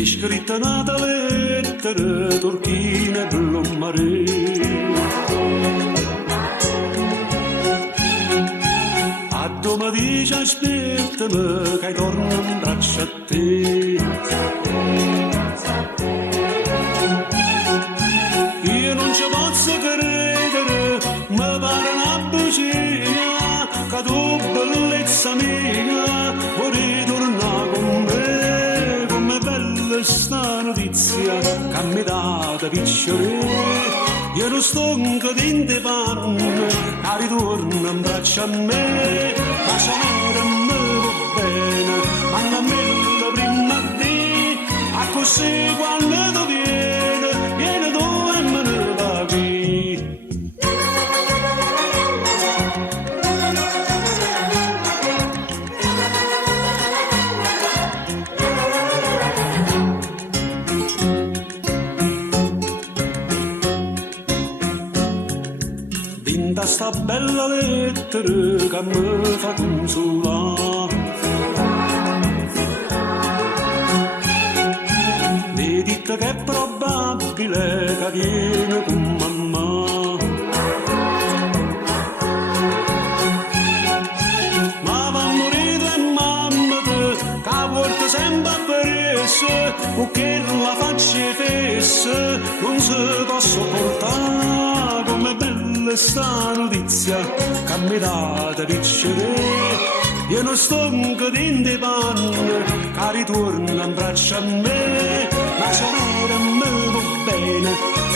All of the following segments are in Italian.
è scritta una lettera turchina e blu mare. A domattina aspettami che torno in braccio a te. Io non ci posso credere, mi pare una bugia, che tu bellezza mia vuoi tornare con me. Come bella sta notizia che mi date piacere. Io non sto in te panne, che ritorna in braccio a me. Ma se mi va bene, ma non me lo prima a te. A così quando tu vieni tu e me ne va qui. Dinta sta bella lettera che mi fa consolare. Mi dite che è probabile che viene con mamma. Ma va a morire mamma che a volte sempre appressa, o che la faccia fessa non si può sopportare. Come bella sta notizia che mi date piacere. Io non sto in te panne, che ritorna in braccio a me. Ma se mi va bene,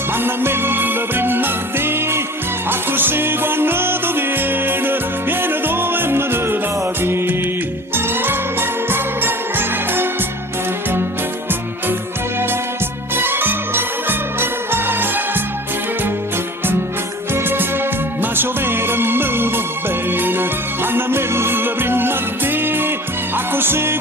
ma non me lo prima a te. A così quando tu vieni tu e me ne va qui. Ma se mi va bene, ma non me lo prima a te. A così